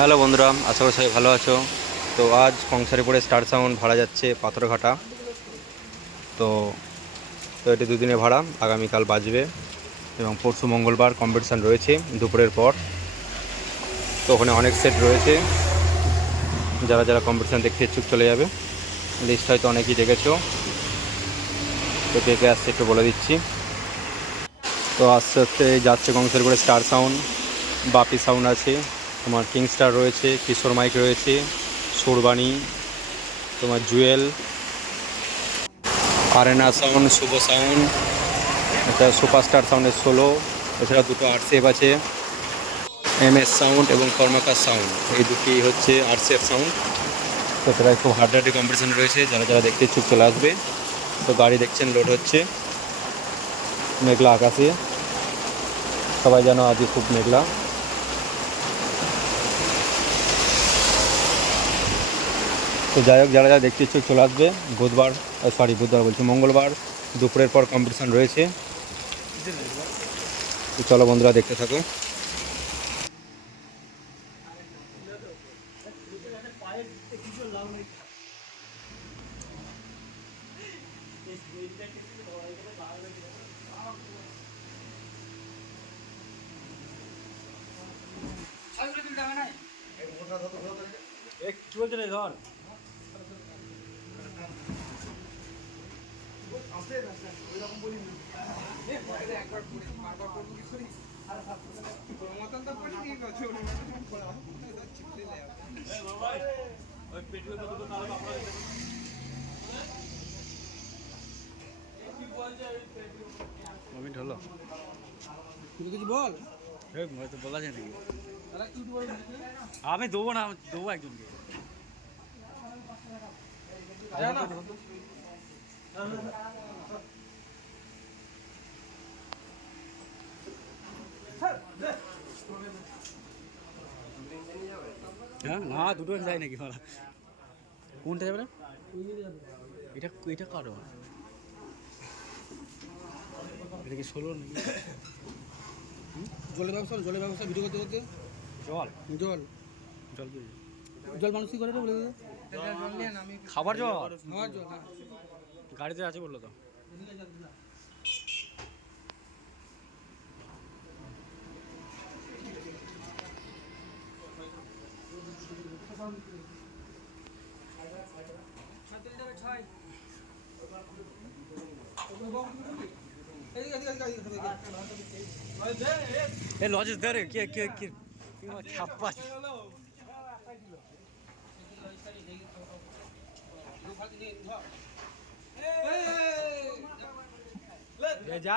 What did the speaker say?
Hello বন্ধুরা, আশা করি সবাই ভালো আছো। তো আজ কংসারিপুরে স্টার সাউন্ড ভাড়া যাচ্ছে পাথরঘাটা। তো তো এটি দুদিনের ভাড়া, আগামীকাল বাজবে এবং পরশু মঙ্গলবার কম্পিটিশান রয়েছে দুপুরের পর। তো ওখানে অনেক সেট রয়েছে। যারা যারা কম্পিটিশান দেখতে ইচ্ছুক চলে যাবে। লিস্ট হয়তো অনেকেই দেখেছ। তো কে কে আসছে একটু বলে দিচ্ছি। তো আস্তে আস্তে যাচ্ছে কংসারিপুরে স্টার সাউন্ড। বাপি সাউন্ড আছে। তোমার কিংস্টার রয়েছে, কিশোর মাইক রয়েছে, সুরবাণী, তোমার jewel, arena sound Shubho sound এছাড়া সুপারস্টার সাউন্ডের ষোলো এছাড়া দুটো আরসিএফ আছে এম এস সাউন্ড এবং কর্মকার সাউন্ড এই দুটি হচ্ছে আরসিএফ সাউন্ড তো প্রায় খুব হার্ডার্টি কম্পিটিশন রয়েছে, যারা যারা দেখতে ইচ্ছুক চলে আসবে। তো গাড়ি দেখছেন লোড হচ্ছে, মেঘলা আকাশে। সবাই জানো আজকে খুব মেঘলা। তো যাই হোক, যারা যারা দেখতে ইচ্ছুক চলে আসবে। বুধবার সরি বুধবার বলছি, মঙ্গলবার, দুপুরের পর কম্পিটিশান রয়েছে। তো চলো বন্ধুরা, দেখতে থাকো। কি বলছে রে ধর? তুই কিছু বল? তো বলা যায় নাকি? আমি দেবো না দেবো একজনকে। হ্যাঁ না দুটো যায় নাকি মারা কোনটা যাবে না এটা এটা কারও এটা কি ষোলো নাকি? জলের ব্যবস্থা জলের ব্যবস্থা ভিডিও করতে করতে? জল? জল। জল কি জল মানুষ কি করে বলে খাবার জল? আমার জল হ্যাঁ। গাড়িতে আছে বলল তো। এ লজেস দে রে কে কে কে ছাপ্পা যা